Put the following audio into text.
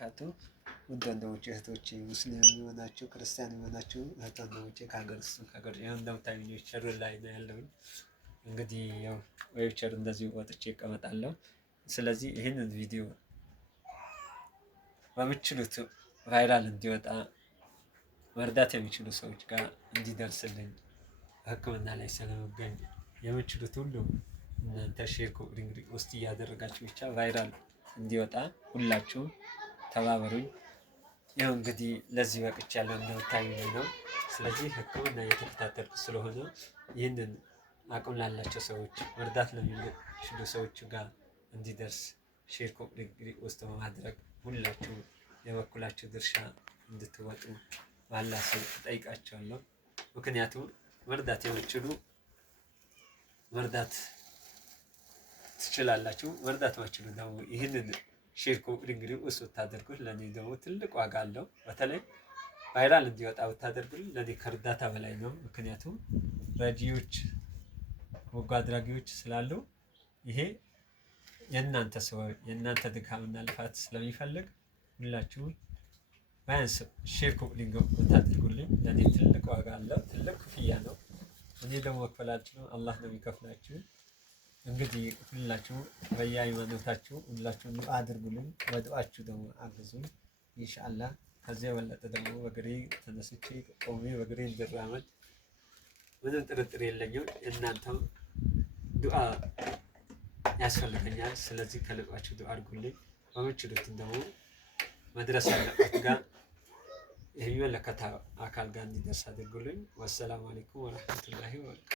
ወበረካቱ። ውድ ወንድሞቼ እህቶቼ፣ ሙስሊም የሆናችሁ ክርስቲያን የሆናችሁ እህት ወንድሞቼ ከሀገር ውስጥ ከሀገር ያው እንደምታዩኝ ዊልቸር ላይ ነው ያለሁኝ። እንግዲህ ያው ዊልቸር እንደዚህ ወጥቼ እቀመጣለሁ። ስለዚህ ይህንን ቪዲዮ በምችሉት ቫይራል እንዲወጣ መርዳት የሚችሉ ሰዎች ጋር እንዲደርስልኝ ሕክምና ላይ ስለመገኝ የምችሉት ሁሉ እናንተ ሼር ኮፒ ውስጥ እያደረጋችሁ ብቻ ቫይራል እንዲወጣ ሁላችሁም ተባበሩኝ። ያው እንግዲህ ለዚህ በቅቻለሁ እንደምታዩኝ ነው። ስለዚህ ሕክምና እየተከታተልኩ ስለሆነ ይህንን አቅም ላላቸው ሰዎች መርዳት ለሚችሉ ሰዎች ጋር እንዲደርስ ሼር ኮፒ ውስጥ በማድረግ ሁላችሁም የበኩላችሁ ድርሻ እንድትወጡ ባላ ሰው እጠይቃቸዋለሁ። ምክንያቱም መርዳት የምትችሉ መርዳት ትችላላችሁ። መርዳት ማችሉ ደግሞ ይህንን ሼር ኮፒ ውስጥ ብታደርጉት ለእኔ ደግሞ ትልቅ ዋጋ አለው። በተለይ ቫይራል እንዲወጣ ብታደርጉልኝ ለእኔ ከእርዳታ በላይ ነው። ምክንያቱም ረጂዎች፣ በጎ አድራጊዎች ስላሉ ይሄ የእናንተ ሰው የእናንተ ድካምና ልፋት ስለሚፈልግ ሁላችሁም ቢያንስ ሼር ኮፒ ብታደርጉልኝ ለእኔ ትልቅ ዋጋ አለው። ትልቅ ክፍያ ነው። እኔ ደግሞ መክፈላችሁ አላህ ነው የሚከፍላችሁ። እንግዲህ ሁላችሁ በየሃይማኖታችሁ ሁላችሁም ዱዓ አድርጉልኝ፣ በዱዓችሁ ደግሞ አግዙኝ ኢንሻአላህ። ከዚህ የበለጠ ደግሞ በእግሬ ተነስቼ ቆሜ በእግሬ እንድራመድ ምንም ጥርጥር የለኝም። እናንተም ዱዓ ያስፈልገኛል። ስለዚህ ከልባችሁ ዱዓ አድርጉልኝ። በምችሉት ደግሞ መድረስ ያለበት ጋር የሚመለከተው አካል ጋር እንዲደርስ አድርጉልኝ። ወሰላሙ አለይኩም ወራህመቱላሂ ወበረካቱ።